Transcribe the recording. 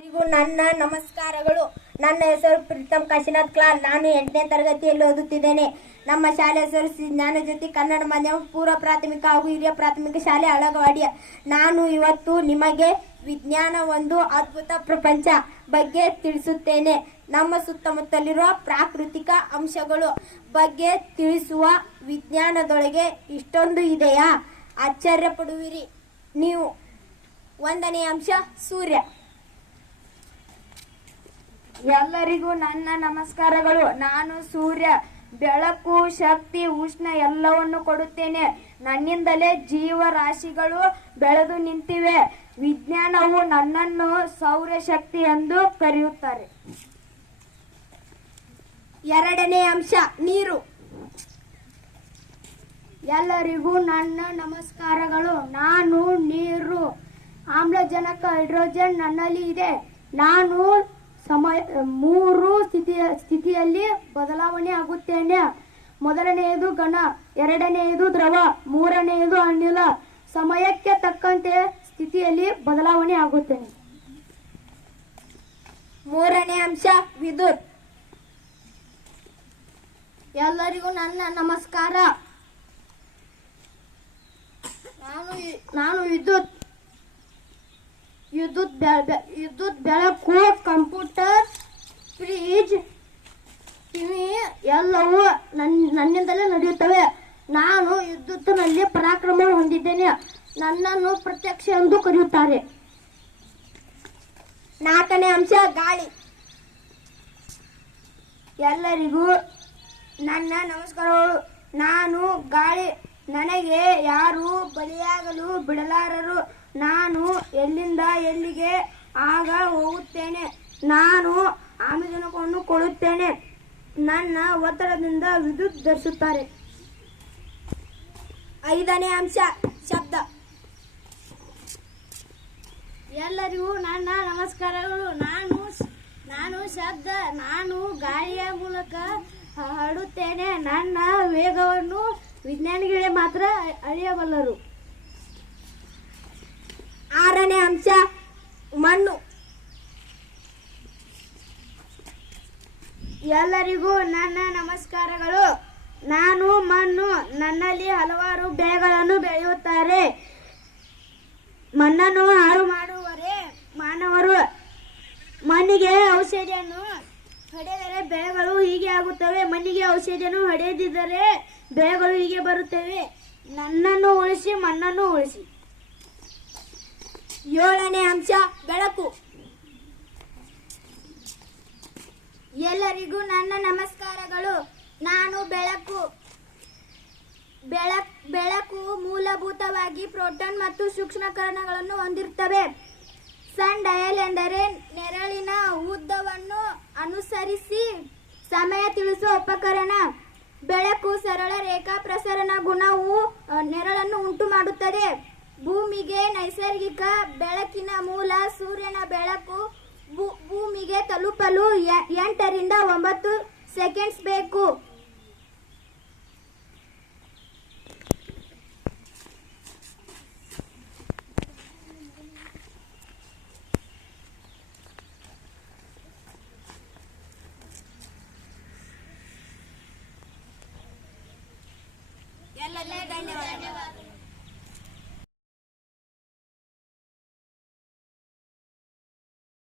ಎಲ್ಲರಿಗೂ ನನ್ನ ನಮಸ್ಕಾರಗಳು. ನನ್ನ ಹೆಸರು ಪ್ರೀತಮ್ ಕಾಶಿನಾಥ್ ಕ್ಲಾನ್ ನಾನು ಎಂಟನೇ ತರಗತಿಯಲ್ಲಿ ಓದುತ್ತಿದ್ದೇನೆ. ನಮ್ಮ ಶಾಲೆ ಹೆಸರು ಜ್ಞಾನ ಜ್ಞಾನಜ್ಯೋತಿ ಕನ್ನಡ ಮಾಧ್ಯಮ ಪೂರ್ವ ಪ್ರಾಥಮಿಕ ಹಾಗೂ ಹಿರಿಯ ಪ್ರಾಥಮಿಕ ಶಾಲೆ ಅಳಗವಾಡಿಯ. ನಾನು ಇವತ್ತು ನಿಮಗೆ ವಿಜ್ಞಾನ ಒಂದು ಅದ್ಭುತ ಪ್ರಪಂಚ ಬಗ್ಗೆ ತಿಳಿಸುತ್ತೇನೆ. ನಮ್ಮ ಸುತ್ತಮುತ್ತಲಿರುವ ಪ್ರಾಕೃತಿಕ ಅಂಶಗಳು ಬಗ್ಗೆ ತಿಳಿಸುವ ವಿಜ್ಞಾನದೊಳಗೆ ಇಷ್ಟೊಂದು ಇದೆಯಾ? ಆಶ್ಚರ್ಯ ಪಡುವಿರಿ ನೀವು. ಒಂದನೇ ಅಂಶ ಸೂರ್ಯ. ಎಲ್ಲರಿಗೂ ನನ್ನ ನಮಸ್ಕಾರಗಳು. ನಾನು ಸೂರ್ಯ. ಬೆಳಕು, ಶಕ್ತಿ, ಉಷ್ಣ ಎಲ್ಲವನ್ನು ಕೊಡುತ್ತೇನೆ. ನನ್ನಿಂದಲೇ ಜೀವರಾಶಿಗಳು ಬೆಳೆದು ನಿಂತಿವೆ. ವಿಜ್ಞಾನವು ನನ್ನನ್ನು ಸೌರಶಕ್ತಿ ಎಂದು ಕರೆಯುತ್ತಾರೆ. ಎರಡನೇ ಅಂಶ, ನೀರು. ಎಲ್ಲರಿಗೂ ನನ್ನ ನಮಸ್ಕಾರಗಳು. ನಾನು ನೀರು. ಆಮ್ಲಜನಕ, ಹೈಡ್ರೋಜನ್ ನನ್ನಲ್ಲಿ ಇದೆ. ನಾನು ಸಮಯ, ಮೂರು ಸ್ಥಿತಿಯ, ಸ್ಥಿತಿಯಲ್ಲಿ ಬದಲಾವಣೆ ಆಗುತ್ತೇನೆ. ಮೊದಲನೆಯದು ಘನ, ಎರಡನೆಯದು ದ್ರವ, ಮೂರನೆಯದು ಅನಿಲ. ಸಮಯಕ್ಕೆ ತಕ್ಕಂತೆ ಸ್ಥಿತಿಯಲ್ಲಿ ಬದಲಾವಣೆ ಆಗುತ್ತೇನೆ. ಮೂರನೇ ಅಂಶ, ವಿದ್ಯುತ್. ಎಲ್ಲರಿಗೂ ನನ್ನ ನಮಸ್ಕಾರ. ನಾನು ನಾನು ವಿದ್ಯುತ್. ವಿದ್ಯುತ್ ವಿದ್ಯುತ್ ಬೆಳಕು ಕಂಪ್ಯೂಟರ್, ಫ್ರಿಜ್, ಟಿವಿ ಎಲ್ಲವೂ ನನ್ನ ನನ್ನಿಂದಲೇ ನಡೆಯುತ್ತವೆ. ನಾನು ವಿದ್ಯುತ್ತಿನಲ್ಲಿ ಪರಾಕ್ರಮ ಹೊಂದಿದ್ದೇನೆ. ನನ್ನನ್ನು ಪ್ರತ್ಯಕ್ಷ ಎಂದು ಕರೆಯುತ್ತಾರೆ. ನಾಲ್ಕನೇ ಅಂಶ, ಗಾಳಿ. ಎಲ್ಲರಿಗೂ ನನ್ನ ನಮಸ್ಕಾರಗಳು. ನಾನು ಗಾಳಿ, ನನಗೆ ಯಾರು ಬಲಿಯಾಗಲು ಬಿಡಲಾರರು. ನಾನು ಎಲ್ಲಿಂದ ಎಲ್ಲಿಗೆ ಆಗ ಹೋಗುತ್ತೇನೆ? ನಾನು ಆಮ್ಲಜನಕವನ್ನು ಕೊಡುತ್ತೇನೆ. ನನ್ನ ಒತ್ತಡದಿಂದ ವಿದ್ಯುತ್ ಧರಿಸುತ್ತಾರೆ. ಐದನೇ ಅಂಶ, ಶಬ್ದ. ಎಲ್ಲರಿಗೂ ನನ್ನ ನಮಸ್ಕಾರಗಳು. ನಾನು ನಾನು ಶಬ್ದ, ನಾನು ಗಾಳಿಯ ಮೂಲಕ ಹಾಡುತ್ತೇನೆ. ನನ್ನ ವೇಗವನ್ನು ವಿಜ್ಞಾನಿಗಳೇ ಮಾತ್ರ ಅಳಿಯಬಲ್ಲರು. ಆರನೇ ಅಂಶ, ಮಣ್ಣು. ಎಲ್ಲರಿಗೂ ನನ್ನ ನಮಸ್ಕಾರಗಳು. ನಾನು ಮಣ್ಣು, ನನ್ನಲ್ಲಿ ಹಲವಾರು ಬೆಳೆಗಳನ್ನು ಬೆಳೆಯುತ್ತಾರೆ. ಮಣ್ಣನ್ನು ಹಾಳು ಮಾಡುವರೆ ಮಾನವರು. ಮಣ್ಣಿಗೆ ಔಷಧಿಯನ್ನು ಹೊಡೆದರೆ ಬೆಳೆಗಳು ಹೀಗೆ ಆಗುತ್ತವೆ. ಮಣ್ಣಿಗೆ ಔಷಧಿಯನ್ನು ಹೊಡೆದಿದ್ದರೆ ಬೆಳೆಗಳು ಹೀಗೆ ಬರುತ್ತವೆ. ನನ್ನನ್ನು ಉಳಿಸಿ, ಮಣ್ಣನ್ನು ಉಳಿಸಿ. ಏಳನೇ ಅಂಶ, ಬೆಳಕು. ಎಲ್ಲರಿಗೂ ನನ್ನ ನಮಸ್ಕಾರಗಳು. ನಾನು ಬೆಳಕು. ಬೆಳಕ್, ಬೆಳಕು ಮೂಲಭೂತವಾಗಿ ಪ್ರೋಟಾನ್ ಮತ್ತು ಸೂಕ್ಷ್ಮಕರಣಗಳನ್ನು ಹೊಂದಿರುತ್ತವೆ. ಸನ್ ಡಯಲ್ ಎಂದರೆ ನೆರಳಿನ ಉದ್ದವನ್ನು ಅನುಸರಿಸಿ ಸಮಯ ತಿಳಿಸುವ ಉಪಕರಣ. ಬೆಳಕು ಸರಳ ರೇಖಾ ಪ್ರಸರಣ ಗುಣವು ನೆರಳನ್ನು ಉಂಟು ಮಾಡುತ್ತದೆ ಭೂಮಿಗೆ ನೈಸರ್ಗಿಕ ಬೆಳಕಿನ ಮೂಲ ಸೂರ್ಯನ ಬೆಳಕು ಭೂಮಿಗೆ ತಲುಪಲು ಎಂಟರಿಂದ ಒಂಬತ್ತು ಸೆಕೆಂಡ್ಸ್ ಬೇಕು. ಧನ್ಯವಾದ